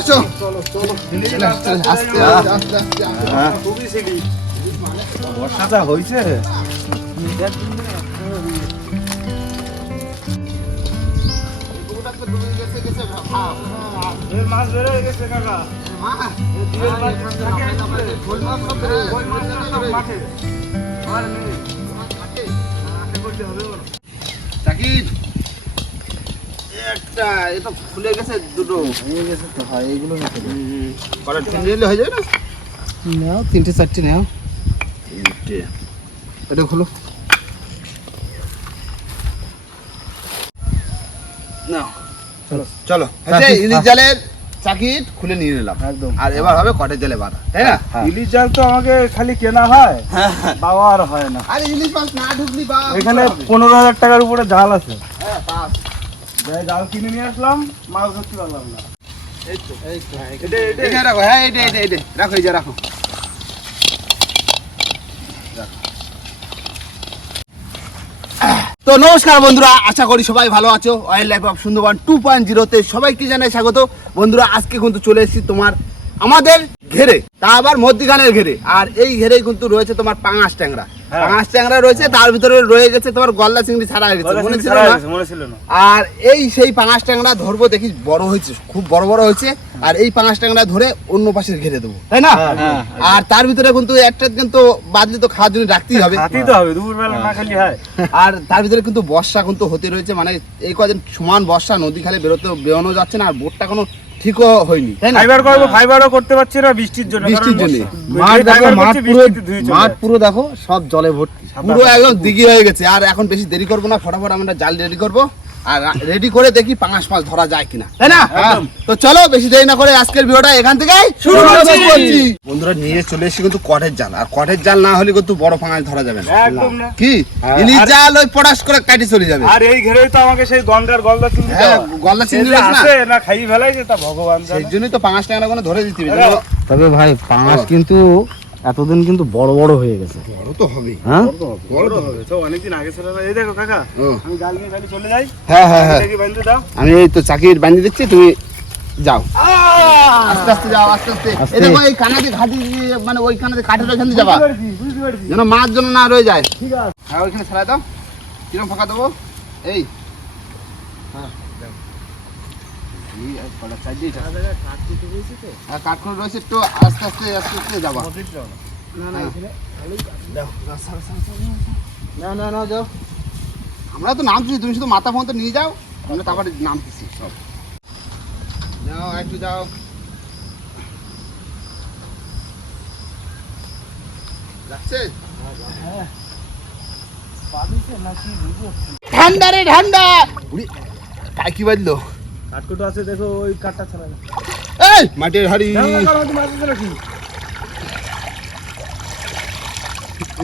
আসো আস্তে। হ্যাঁ বর্ষাটা হয়েছে মাছ বেড়ে গেছে কাকা মাঠে আর নেই করতে হবে একটা, এ খুলে গেছে দুটো। হয়ে গেছে তো হয় এইগুলো কটা তিন নিলে হয়ে যাবে না? নাও তিনটে চারটে নাও। তিনটে। এটা খুলো। নাও। চলো। চলো। আচ্ছা, ইলিশ হ্যাঁ। জালের চাকিট খুলে নিয়ে নিলাম। একদম। আর এবার হবে কটের জালে বাঁধা তাই না? হ্যাঁ। ইলিশ জাল তো আমাকে খালি কেনা হয় পাওয়া আর হয় না। আরে ইলিশ মাছ না ঢুকলি বা এখানে পনেরো হাজার টাকার উপরে জাল আছে। হ্যাঁ, পাস। যাই কিনে নিয়ে আসলাম, মাছ ধরতে পারলাম না। তো নমস্কার বন্ধুরা, আশা করি সবাই ভালো আছো। Oil life of Sundarban two point জিরোতে সবাইকে জানাই স্বাগত। বন্ধুরা, আজকে কিন্তু চলে এসেছি তোমার আমাদের ঘেরে। তা আবার মধ্যিখানের ঘেরে। আর এই ঘেরেই কিন্তু রয়েছে তোমার পাঙাশ ট্যাংরা। হ্যাঁ। পাঙাশ ট্যাংরা রয়েছে তার ভিতরে রয়ে গেছে তোমার গলদা চিংড়ি ছাড়া হয়ে গেছে। মনে ছিল না? আর এই সেই পাঙাশ ট্যাংরা ধরবো দেখি বড় হয়েছে খুব বড় বড় হয়েছে। আর এই পাঙাশ ট্যাংরা ধরে অন্য পাশে ঘিরে দেবো। তাই না? হ্যাঁ, হ্যাঁ। আর তার ভিতরে কিন্তু একটা কিন্তু বাদলি তো খাওয়ার জন্য রাখতেই হবে। আর তার ভিতরে কিন্তু বর্ষা কিন্তু হতে রয়েছে মানে এই কদিন সমান বর্ষা নদী খালে বেরোতে বেরোনো যাচ্ছে না আর বোটটা কোনো ঠিকও হয়নি ফাইবার করব ফাইবারও করতে পারছি না বৃষ্টির জন্য বৃষ্টির জন্য। মাঠ দেখো মাঠ পুরো মাঠ পুরো দেখো সব জলে ভর্তি। পুরো একদম দিঘি হয়ে গেছে আর এখন বেশি দেরি করব না ফটাফট আমরা জাল রেডি করব। আর রেডি করে দেখি পাঙাশ মাছ ধরা যায় কিনা। তাই না? তো চলো বেশি দেরি না করে আজকের ভিডিওটা এখান থেকে শুরু করছি। বন্ধুরা নিয়ে চলে এসেছি কিন্তু কটের জাল। আর কটের জাল না হলে কিন্তু বড় পাঙাশ ধরা যাবে না। কি? হ্যাঁ, ইলিশ জাল ওই পটাশ করে কাটি চলে যাবে। আর এই ঘেরেই তো আমাকে সেই গঙ্গার গলদা চিংড়ি হ্যাঁ গলদা চিংড়ি যে না? খাই ফেলাইছে তা ভগবান সেই জন্যই তো পাঙাশ ট্যাংরা কোনো ধরে দিতে হবে হ্যাঁ। তবে ভাই পাঙাশ কিন্তু এতদিন কিন্তু বড় বড় হয়ে গেছে। বড় তো হবে হ্যাঁ? বড় তো হবে। তো অনেকদিন আগে ছিল না এই দেখো কাকা আমি জাল নিয়ে খালি চলে যাই। হ্যাঁ হ্যাঁ হ্যাঁ। দাও। আমি এই তো চাকির বানিয়ে দিচ্ছি তুমি যাও। আস্তে আস্তে যাও আস্তে আস্তে। এই দেখো এই কানাতে ঘাটি মানে ওই কানাতে কাঠের ওইখান দিয়ে যাবা। বুঝতে পারছি, যেন মাছ যেন না রয়ে যায়। ঠিক আছে। হ্যাঁ ওইখানে ছাড়াই দাও। কিরম ফাঁকা দেবো? এই হ্যাঁ দাও। এই, এই কটা চার দিয়েছে। হ্যাঁ কাঠখড় রয়েছে একটু আস্তে আস্তে আস্তে আস্তে যাবা। না না হ্যাঁ। এখানে দাও, দাও, ছাড়ো, ছাড়ো, ছাড়ো। না না না যাও। আমরা তো নামছি তুমি শুধু মাথা ফোন নিয়ে যাও আমরা তারপরে নামতেছি সব। যাও একটু যাও। যাচ্ছে? পাবিছে ঠান্ডা রে ঠান্ডা কি বাজলো? কাঠকুটো আছে দেখো ওই কাঠটা ছাড়া এই মাটির হাড়ি।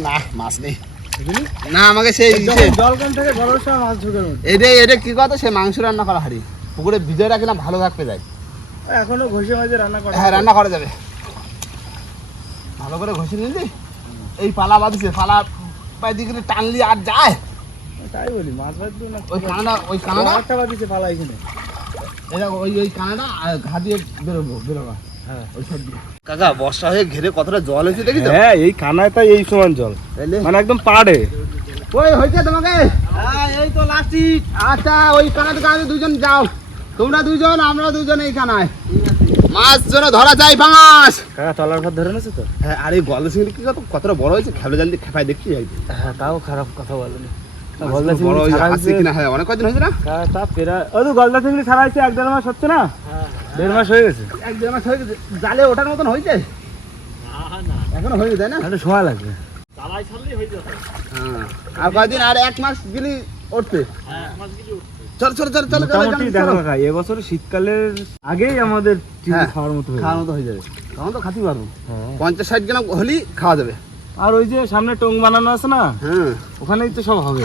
না মাছ নেই। না আমাকে সেই যখন জল কম থেকে গরমের সময় মাছ ঢুকে এটা এটা কি কথা? সে মাংস রান্না করা হাড়ি। পুকুরে ভিজে রাখলাম ভালো থাকতে যায় এখনও ঘষে মাঝে রান্না করা হ্যাঁ রান্না করা যাবে। ভালো করে ঘষে নিলি? এই পালা বাঁধিছে পালা পাই দিকে টানলি আর যায়। তাই বলি মাছ ভাজলো না। ওই কানাডা ওই কানাডা? একটা বাদিছে পালা এখানে। এটা ওই ওই কানাডা আর ঘা দিয়ে বেরোবো বেরোবা। হ্যাঁ। ওই সব দিয়ে। কাকা বর্ষা হয়ে ঘেরে কতটা জল হয়েছে দেখি হ্যাঁ এই কানায় তাই এই সমান জল। মানে একদম পাড়ে ওই হয়েছে তোমাকে? হ্যাঁ এই তো লাস্টি আচ্ছা ওই কানাতে কানাতে দুজন যাও। তোমরা দুজন আমরা দুজন এই কানায়। মাছ যেন ধরা যায় কাকা তলার ভাত ধরে তো? হ্যাঁ আর এই গলদা চিংড়ি কি কতটা বড় হয়েছে? খেলে জাল দিয়ে খেপায় দেখতে যাই হ্যাঁ তাও খারাপ কথা বলেনি। গলদা কিনা হ্যাঁ অনেক কদিন হয়েছে না? তা পেরা ও তো গলদা চিংড়ি ছাড়া এক দেড় মাস হচ্ছে না? দেড় মাস হয়ে গেছে। এক দেড় মাস হয়ে গেছে। জালে ওঠার মতন হয়েছে? এখনও হয়েছে তাই না? একটু সময় লাগবে। হ্যাঁ আর কয়দিন? আর এক মাস গেলি উঠতে চল চল চল চল চল মোটামুটি দেখো কাকা এবছর শীতকালের আগেই আমাদের হ্যাঁ, খাওয়ার মতো হয়ে খাওয়ার যাবে। মতো হয়ে যাবে। তখন তো খাতে পারব। হ্যাঁ। পঞ্চাশ ষাট গ্রাম হলেই খাওয়া যাবে। আর ওই যে সামনে টং বানানো আছে না হ্যাঁ। ওখানেই তো সব হবে।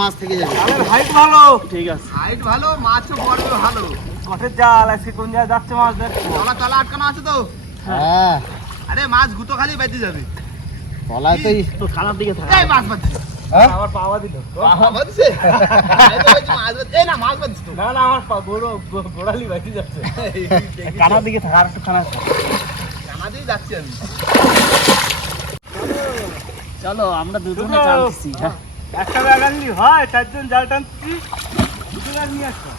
মাছ থেকে যাবে। হাইট ভালো। ঠিক আছে। হাইট ভালো মাছও বড় ভালো। কঠের জাল আজকে কোন জায়গায় যাচ্ছে মাছ দেখো আমার তলা আটকানো আছে তো? হ্যাঁ। আরে মাছ গুতো খালি বাইতে যাবে। তলায় তো দিকে থাকে। মাছ? আমার পাওয়া দিল। বাবা বাঁধছে? আমি তো বলছি মাছ বাঁধ- এই না, মাছ বাঁধিস না না আমার পা গোড়ালি বাকি যাচ্ছে। কানার দিকে থাকা আর একটু খানা জানা দিয়েই যাচ্ছি আমি। চলো আমরা দুজনে। হ্যাঁ। একটা ব্যাগ আনলি হয় চারজন জাল টানছি দুটো ব্যাগ নিয়ে আসো।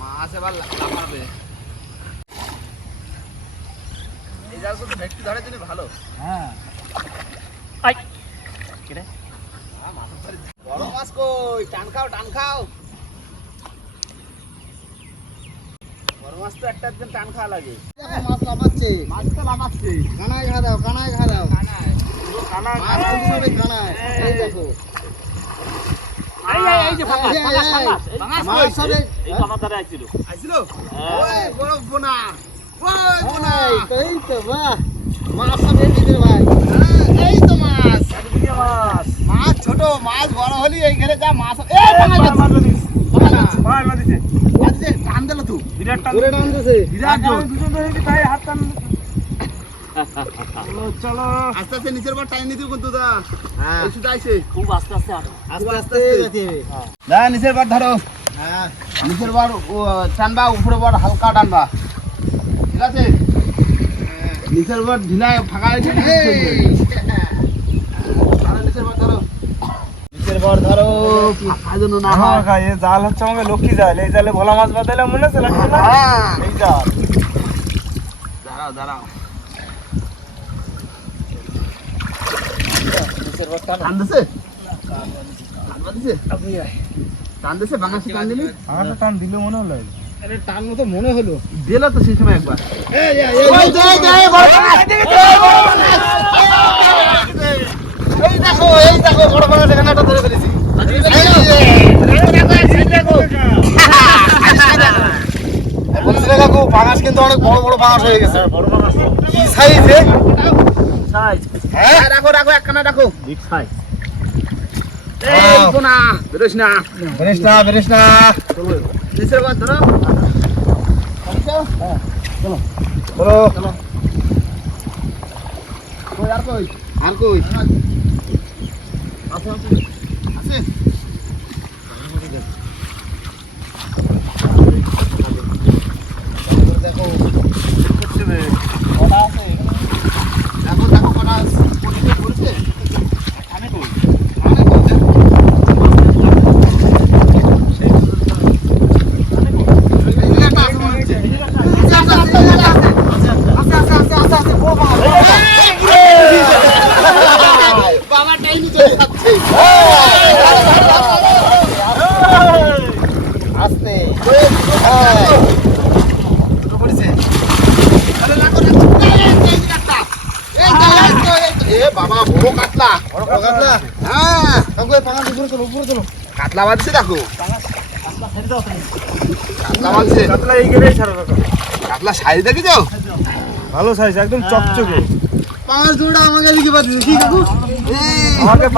মাছ এবার লাফাবে। এই জালগুলো ভেটকি ধরার জন্য ভালো। হ্যাঁ। বড় মাছ কই? টান খাও টান খাও। বড় মাছ তো একটা একজন টান খাওয়া লাগে। মাছ লাফাচ্ছে। মাছ লাফাচ্ছে। কানায়। ঘা দাও কানায় ঘা দাও মাছ মাছ। ছোট মাছ বড় হলি এই ঘরে যা মাছ এ টান দিল তুই বিরাট টান বিরাট দুজন ধরে তাই হাত টান চলো চলো। আস্তে আস্তে নিচের বার টাইম নিতে কিন্তু দা হ্যাঁ। শুধু আইছে। খুব আস্তে আস্তে আস্তে আস্তে যেতে হবে। দা নিচের বার ধরো। হ্যাঁ। নিচের বার ও, টানবা উপরে বার হালকা টানবা। ঠিক আছে? নিচের বার ঢিলায় ফাঁকা হয়েছে নিচের বার ধরো নিচের বার ধরো ফাঁকা না হয় এ জাল হচ্ছে আমাকে লক্ষ্মী জাল এই জালে ভোলা মাছ বাঁধাইলে মনে আছে লাগছে না হ্যাঁ। এই জাল। দাঁড়াও দাঁড়াও। টান দিছে টান বাঁধিছে? টান দিছে বাংলাদেশে টান দিলি আমারটা টান দিলে মনে হলো। আরে টান মতো মনে হলো। দিল তো সেই সময় একবার। এই এই, এই, এই বড় মাছ! এই বড় মাছ! এই দেখো এই দেখো বড় ধরে ফেলেছি। রে কাকু পাঙাশ কিন্তু অনেক বড় বড় পাঙাশ হয়ে গেছে। বড় কি সাইজ রে সাইজ হ্যাঁ? রাখো রাখো একখানা রাখো। বিগ সাইজ না বেরোস না। বেরেস না বেরেস না। নিচের বার ধরো। বলো কই আর কই? আর কই? আছে আছে। আছে? হ্যাঁ। পাঙাশ উপরে কাতলা বাঁধছে দেখো। কাতলা বাঁধছে। কাতলা এই গেলেই ছাড়া কাকা কাতলা সাইজ দেখেছ? ভালো সাইজ একদম চকচকে। পাঙাশ দুটো আমাকে দিকে পাঠিয়েছে কি কাকু? আমাকে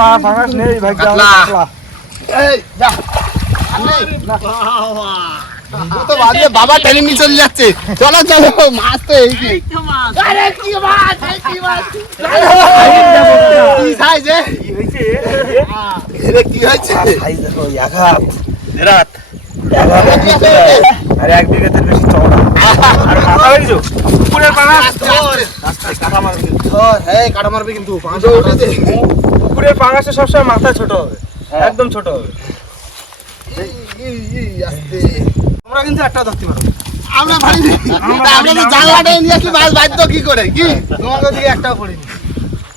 নেই ভাই কাতলা। এই যা। আর নেই? তো বাবা টেনে নিয়ে চলে যাচ্ছে। চলো চলো মাছ তো এই আরে কি মাছ এই কি মাছ? কি সাইজ কি হয়েছে? এরে কি হয়েছে? সাইজ দেখো আঘাত। রাত আরে এক বিঘাতের বেশি চওড়া আর মাথা হয়েছো পুকুরের। কাটা মারবে ধর, এই কাটা মারবে কিন্তু। পুকুরের পাঙাশে সবসময় মাথা ছোট হবে। একদম ছোট হবে। আস্তে। কিন্তু একটা ধরতে পারব আমরা পারিনি আমরা তো জানলাটাই নিয়ে আসলে মাছ কি করে কি? তোমাকে দিকে একটাও পড়িনি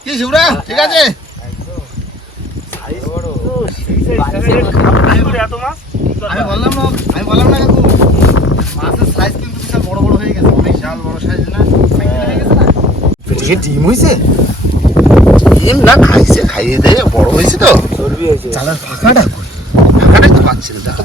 কি শিবরা? ঠিক আছে? আমি বললাম না আমি বললাম না কাকু মাছের সাইজ কিন্তু বিশাল বড় বড় হয়ে গেছে। অনেক বিশাল বড় সাইজ না। ডিম হয়েছে ডিম না খাইছে? খাইয়ে দিয়ে বড় হয়েছে তো। চর্বি হয়েছে। চালার ফাঁকাটা ফাঁকাটাই তো পাচ্ছি না দাঁড়া।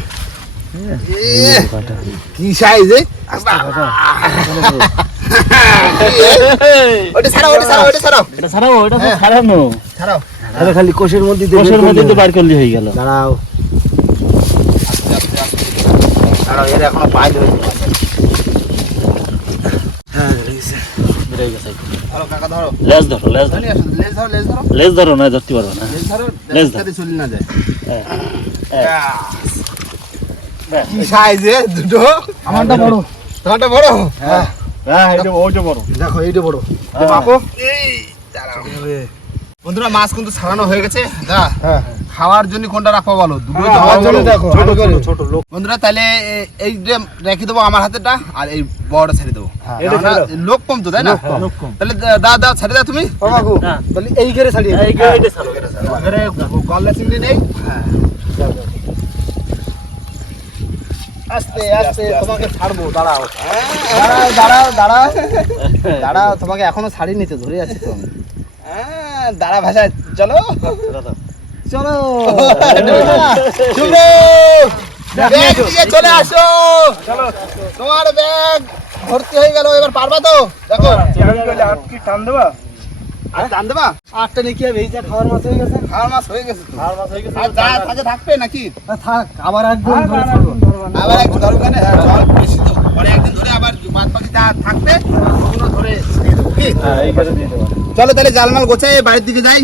কি সাইজে ওটা ছাড়াও ওটা ছাড়াও ওটা ছাড়াও। এটা ছাড়াও এটা তো ছাড়ানো। ছাড়াও। আরে খালি কোষের মধ্যে দিয়ে কোষের মধ্যে তো বার করলে হয়ে গেল। দাঁড়াও। এর এখনও হয়েছে। হ্যাঁ বেড়ে গেছে ধরো কাকা ধরো। লেজ ধরো লেজ ধরো। লেজ ধরো লেজ ধরো। লেজ ধরো না ধরতে পারবে না। লেজ ধরো লেজ ধরো। চলে না যায়। ব্যাস। কি সাইজে? দুটো? আমারটা বড়। তোমারটা বড়? হ্যাঁ। এইটা ওইটা বড়। দেখো এইটা বড়। হ্যাঁ। এই বন্ধুরা মাছ কিন্তু ছাড়ানো হয়ে গেছে। দা হ্যাঁ। খাওয়ার জন্য কোনটা রাখব বলো? দুটো খাওয়ার জন্য দেখো ছোট ছোট করে। ছোট লোক। বন্ধুরা তাহলে এই যে রেখে দেবো আমার হাতেরটা আর এই বড়টা ছেড়ে দেবো। হ্যাঁ, লোক কম তো তাই না? লোক কম। তাহলে দা দা ছেড়ে দাও তুমি। তাহলে এই ঘরে ছাড়িয়ে এই এবারে গলদা চিংড়ি নেই। হ্যাঁ। আস্তে আস্তে তোমাকে ছাড়বো দাঁড়াও। দাঁড়াও দাঁড়াও দাঁড়াও। দাঁড়াও তোমাকে এখনও ছাড়ি নিতে ধরে আছি তো আমি। হ্যাঁ, দাঁড়া ভাষা চলো। চলো। ব্যাগ নিয়ে চলে আসো। তোমার ব্যাগ ভর্তি হয়ে গেল এবার পারবা তো? দেখো। কি টান দেবা? আর টান দেবা আটটা নাকি ভেজা খাওয়ার মাছ হয়ে গেছে। খাওয়ার মাছ হয়ে গেছে তো। খাওয়ার মাছ হয়ে গেছে। আর যা থাকে থাকবে নাকি? থাক আবার একদিন ধরো কেন? হ্যাঁ, জল বেশি তো পরে একদিন ধরে আবার বাদ বাকি যা থাকবে ওগুলো ধরে? হ্যাঁ চলো তাহলে জালমাল গোছাই বাড়ির দিকে যাই।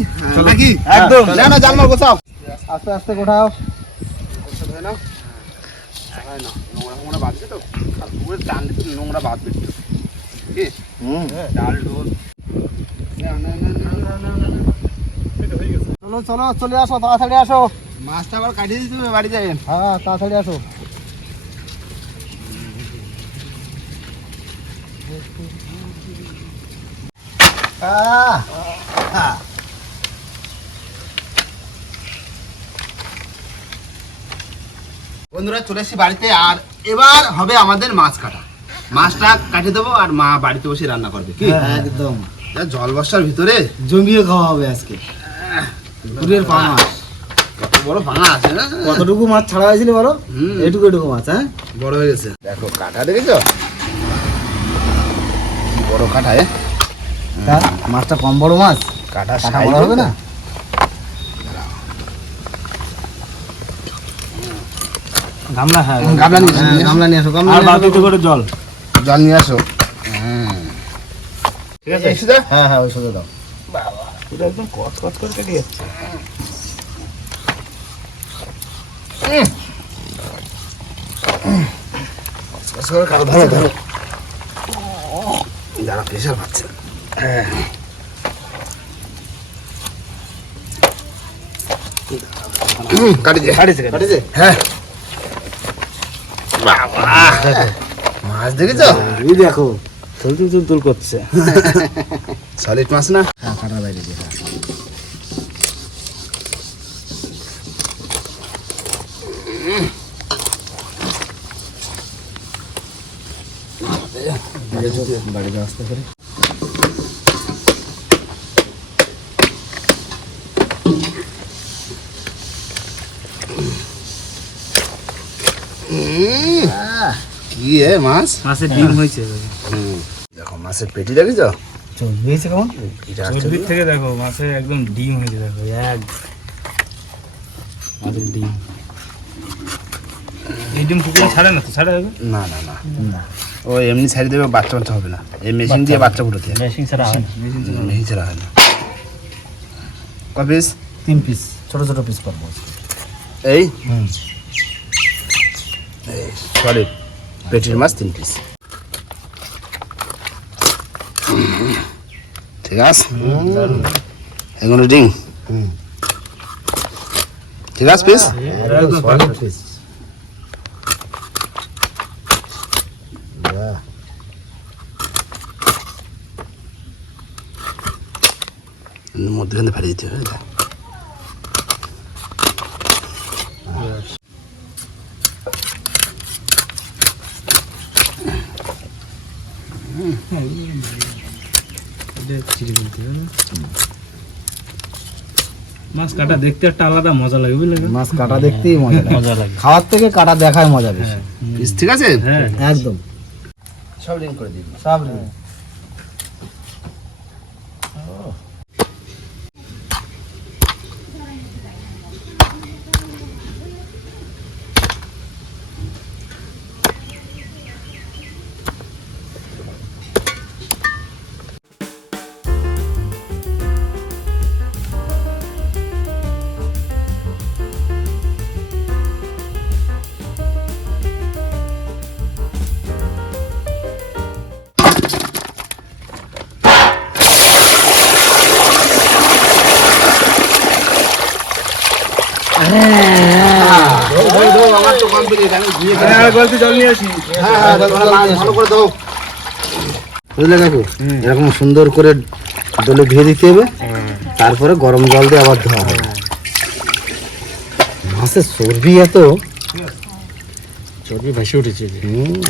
নাকি? একদম। না না জালমাল গোছাও। আস্তে আস্তে কোঠাও নোংরা বাঁধবে তো। আর পুকুরে টান নোংরা বাঁধবে। কি হুম। ডাল ডোল। চলো চলো চলে আসো তাড়াতাড়ি আসো। মাছটা আবার কাটিয়ে দিতে হবে বাড়ি যাবেন হ্যাঁ তাড়াতাড়ি আসো। বন্ধুরা চলে এসেছি বাড়িতে আর এবার হবে আমাদের মাছ কাটা। মাছটা কাটিয়ে দেবো আর মা বাড়িতে বসে রান্না করবে কি? হ্যাঁ, একদম। জল বর্ষার ভিতরে জমিয়ে খাওয়া হবে আজকে। দূরের পা কত বড় ভাঙা আছে না কতটুকু মাছ ছাড়া হয়েছিল বলো? হুম। এটুকু এটুকু মাছ হ্যাঁ? বড় হয়ে গেছে। দেখো কাটা দেখেছ? কি বড় কাটা এ? তা মাছটা কম বড় মাছ? কাটা কাটা বড় হবে না? গামলা হ্যাঁ গামলা নিয়ে হ্যাঁ, গামলা নিয়ে আসো গামলা আর আসো। বালতিতে করে জল। জল নিয়ে আসো ঠিক আছে? এসে হ্যাঁ হ্যাঁ ওই সোজা দাও। এটা একদম কচ কচ করে কেটে যাচ্ছে। কষ্ট করে কাটো, ধরো ধরো যারা প্রেশার পাচ্ছে। হ্যাঁ। কাটি দে। কাটিছে কাটিছে হ্যাঁ। বাবা। মাছ দেখেছ? এই দেখো। তুল তুল তুল তুল করছে। সলিড মাছ না? হ্যাঁ কাটা বাইরে দিয়ে বাড়িতে আসতে করে। কি মাছ? মাছের ডিম হয়েছে। মাছের পেটি দেখেছ? চর্বি হয়েছে কেমন চর্বির থেকে দেখো মাছের একদম ডিম হয়েছে দেখো এক। মাছের ডিম। এই ডিম পুকুরে ছাড়ে না তো? ছাড়া হবে? না না না। ও এমনি ছাড়ি দেবে বাচ্চা বাচ্চা হবে না। এই মেশিন দিয়ে বাচ্চা ফুটাতে। মেশিন ছাড়া হয় না। মেশিন ছাড়া হয় না। ক পিস তিন পিস ছোট ছোট পিস করব এই? হুম। সলিড পেটির মাছ তিন পিস ঠিক আছে? এগুলো ডিং ঠিক আছে পিস? মধ্যখানে ফেলে দিতে হবে মাছ কাটা দেখতে একটা আলাদা মজা লাগে বুঝলে? মাছ কাটা দেখতেই মজা লাগে। মজা লাগে। খাওয়ার থেকে কাটা দেখায় মজা বেশি। ঠিক আছে? হ্যাঁ। একদম। সব রিং করে দিন সব আমার তো কমপ্লিট জল নিয়ে আসি। হ্যাঁ হ্যাঁ ভালো করে দাও। বুঝলে কাকু? এরকম সুন্দর করে দলে ধুয়ে দিতে হবে। তারপরে গরম জল দিয়ে আবার ধোয়া হবে। মাছের চর্বি এত? চর্বি ভেসে উঠেছে হুম।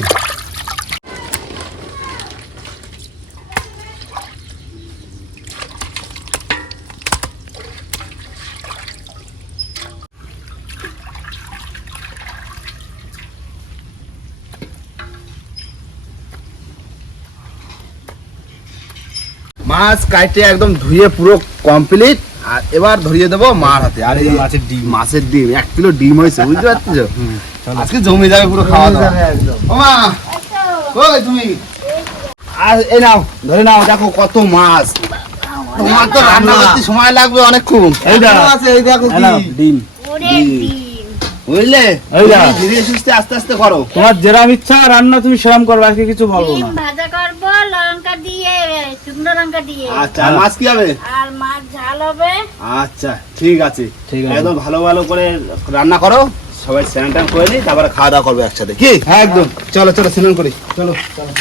মাছ কাটে একদম ধুয়ে পুরো কমপ্লিট আর এবার ধরিয়ে দেবো মার হাতে। আর এই মাছের ডিম মাছের ডিম এক কিলো ডিম হয়েছে বুঝতে পারছ আজকে জমে যাবে পুরো খাওয়া দাওয়া। ওমা কই তুমি। আর এই নাও ধরে নাও দেখো কত মাছ। তোমার তো রান্না করতে সময় লাগবে অনেকক্ষণ। এইটা আছে এই দেখো কি। ডিম। বুঝলে। ধীরে সুস্থে আস্তে আস্তে করো। তোমার যেরাম ইচ্ছা রান্না তুমি সেরাম করবে আজকে কিছু বলব না। ভাজা করব লঙ্কা দিয়ে শুকনো লঙ্কা দিয়ে। আচ্ছা মাছ কি হবে? আর মাছ ঝাল হবে। আচ্ছা ঠিক আছে। ঠিক আছে। একদম ভালো ভালো করে রান্না করো সবাই স্নান টান করে নিই তারপরে খাওয়া দাওয়া করব একসাথে কি? হ্যাঁ একদম। চলো চলো স্নান করি চলো চলো।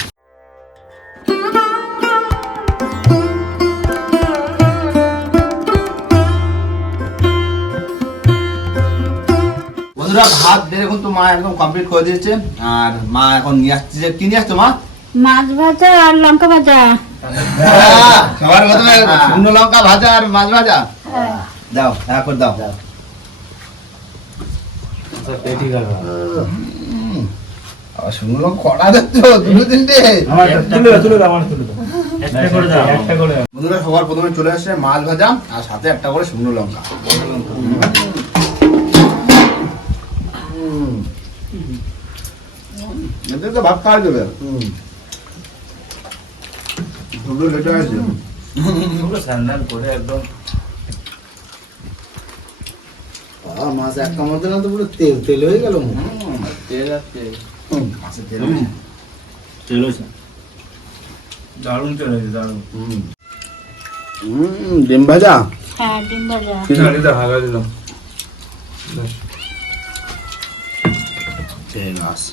বন্ধুরা ভাত বেড়ে এখন তো মা একদম কমপ্লিট করে দিয়েছে। আর মা এখন নিয়ে আসছে যে কি নিয়ে আসছো মা? মাছ ভাজা আর লঙ্কা ভাজা। সবার প্রথমে শুকনো লঙ্কা ভাজা আর মাছ ভাজা? দাও হ্যাঁ করে দাও। শুকনো লঙ্কা দিচ্ছ? দুটো তিনটে? বন্ধুরা সবার প্রথমে চলে মাছ ভাজা আর সাথে একটা করে শুকনো লঙ্কা। এতে তো ভাত খাওয়া যাবে দুটো লেটে আছে। স্যান্ডাল করে একদম। মাছ এক কামড় দিলাম তো পুরো তেল তেল হয়ে গেল। তেল আছে মাছের তেল চলেছে দারুণ চলেছে দারুণ। হুম। ডিম ভাজা? হ্যাঁ ডিম ভাজা। দিদা হাগা দিলাম। ঠিক আছে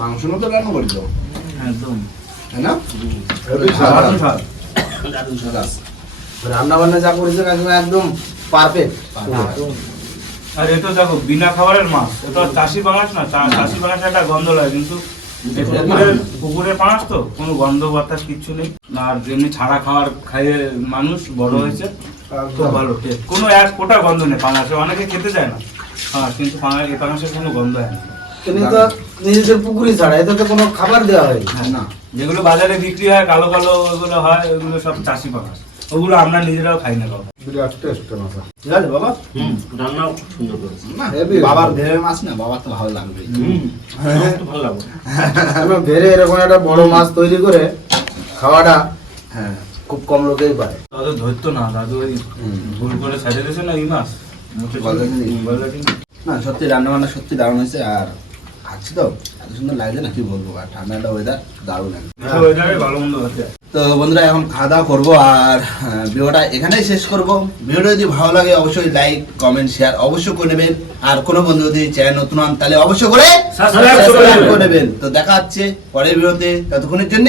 মাংস মতো রান্না করি তো। একদম। তাই না? দারুণ স্বাদ। দারুণ স্বাদ আছে। রান্না বান্না যা করেছে একদম পারফেক্ট আর এটা দেখো বিনা খাবারের মাছ। এটা চাষি পাঙাশ না চাষি পাঙাশ একটা গন্ধ লাগে কিন্তু পুকুরের পুকুরের পাঙাশ তো কোনো গন্ধ বাতাস কিচ্ছু নেই। আর যেমনি ছাড়া খাওয়ার খাইয়ে মানুষ বড় হয়েছে খুব ভালো taste। কোনো এক ফোটা গন্ধ নেই পাঙাশে। অনেকে খেতে চায় না। পাঙাশ কিন্তু পাঙাশ পাঙাশের কোনো গন্ধ হয় না। নিজেদের পুকুরি ছাড়া এতে তো কোনো খাবার দেওয়া হয়নি। না। যেগুলো বাজারে বিক্রি হয় কালো কালো ওগুলো হয় ওগুলো সব চাষি পাঙাশ ওগুলো আমরা নিজেরাও খাই না বাবা বিরাট টেস্ট মাছ ঠিক আছে বাবা? রান্নাও সুন্দর করেছে। না বাবার ঘেরের মাছ না বাবার তো ভালো লাগবে। তো ভালো লাগবে আমরা ভেড়ে এরকম একটা বড় মাছ তৈরি করে খাওয়াটা হ্যাঁ খুব কম লোকেই পারে। দাদু ধরতো না দাদু ওই ভুল করে ছেড়ে দিয়েছে না এই মাছ। না সত্যি রান্না বান্না সত্যি দারুণ হয়েছে আর খাচ্ছি তো এত সুন্দর লাগছে না কি বলব আর ঠান্ডাটা ওয়েদার দারুণ তো বন্ধুরা এখন খাওয়া দাওয়া করব আর ভিডিওটা এখানেই শেষ করব। ভিডিওটা যদি ভালো লাগে অবশ্যই লাইক কমেন্ট শেয়ার অবশ্যই করে নেবেন। আর কোনো বন্ধু যদি চ্যানেল নতুন হন তাহলে অবশ্যই করে নেবেন। তো দেখা হচ্ছে পরের ভিডিওতে ততক্ষণের জন্য।